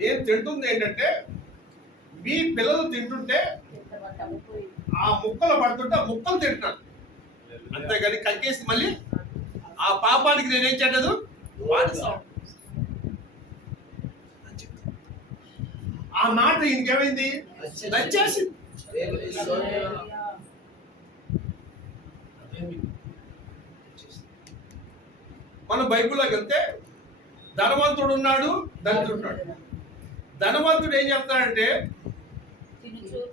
నేను తింటుంది ఏంటంటే మీ పిల్లలు తింటుంటే ఆ ముక్కలు పడుతుంటే ఆ ముక్కలు తింటున్నాను, అంతేగాని కక్కేసి మళ్ళీ ఆ పాపానికి నేనేం చేయలేదు. ఆ మాట ఈయనకేమైంది, నచ్చేసింది. మనం బైబిల్లోకి వెళ్తే ధనవంతుడు ఉన్నాడు, దరిద్రుడు ఉన్నాడు. ధనవంతుడు ఏం చేస్తాడంటే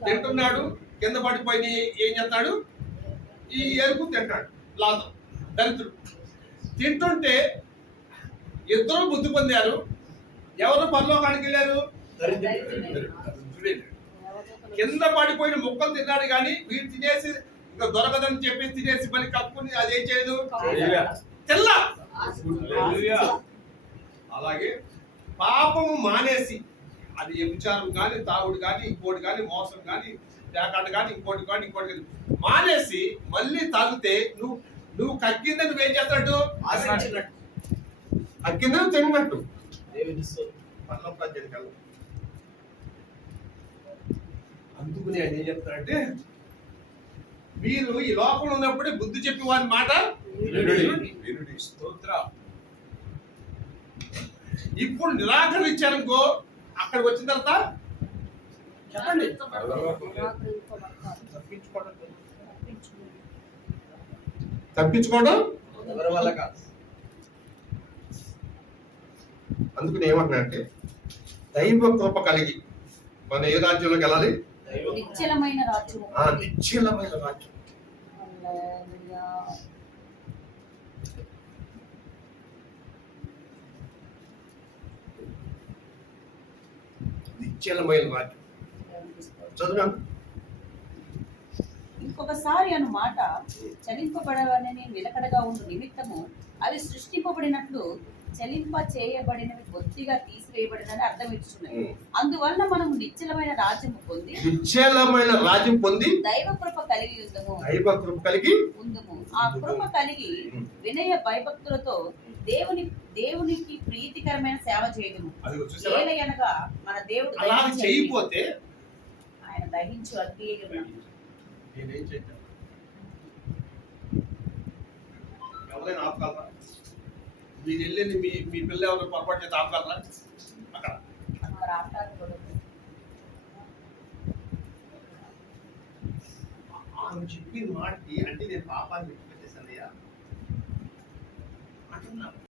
తింటున్నాడు, కింద పడిపోయి ఏం చేస్తాడు, ఈ ఎరుపు తింటాడు లాదం. దరిద్రుడు తింటుంటే ఇద్దరు బుద్ధి పొందారు. ఎవరు పరలోకానికి వెళ్ళారు? కింద పడిపోయిన ముక్కలు తిన్నాడు, కానీ వీడు తినేసి ఇంకా దొరకదని చెప్పేసి తినేసి మళ్ళీ కప్పుకుని అదేం చేయదు, తెల్ల. అలాగే పాపము మానేసి, అది వ్యభిచారం కానీ, తాగుడు కానీ, ఇంకోటి కానీ, మోసం కానీ, పేకాట కానీ, ఇంకోటి కానీ మానేసి మళ్ళీ తాగితే నువ్వు కక్కిందే నువ్వేం చేస్తాడు, కక్కిందే నువ్వు తిన్నట్టు. అందుకుని ఆయన ఏం చెప్తాడంటే, మీరు ఈ లోకంలో ఉన్నప్పుడే బుద్ధి చెప్పి వారి మాట ఇప్పుడు నిరాకరించారనుకో, అక్కడికి వచ్చిన తర్వాత చెప్పండి, తప్పించుకోవడం ఎవరి వల్ల కాదు. అందుకని ఏమంటున్నా అంటే, దైవ కృప కలిగి మన ఏ రాజ్యంలోకి వెళ్ళాలి? నిశ్చలమైన రాజ్యం. నిశ్చలమైన రాజ్యం. నిశ్చలమైన రాజ్యం చదువు. ఇంకొకసారి అన్నమాట, చలింపబడవని నిలకడగా ఉండు నిమిత్తము అవి సృష్టింపబడినట్లు చలింప చేయబడినవి బొత్తిగా తీసివేయబడినని అర్థం ఇస్తున్నాయి. అందువలన మనము నిశ్చలమైన రాజ్యం పొంది దైవ కృప కలిగి ఉందము. ఆ కృప కలిగి వినయ భయభక్తులతో దేవునికి ప్రీతికరమైన సేవ చేయడము. ఏలయనగా మన దేవుడు చేయకపోతే ఆయన దహించు అగ్ని. నేనేం చేశాను? ఎవరైనా ఆపగలరా? మీరు వెళ్ళింది మీ పిల్ల ఎవరు పొరపాటు చేత ఆపగలరా? అక్కడ చెప్పిన మాటకి అంటే నేను పాపాన్ని విడిచిపెట్టేశానయ్యా అంటున్నాను.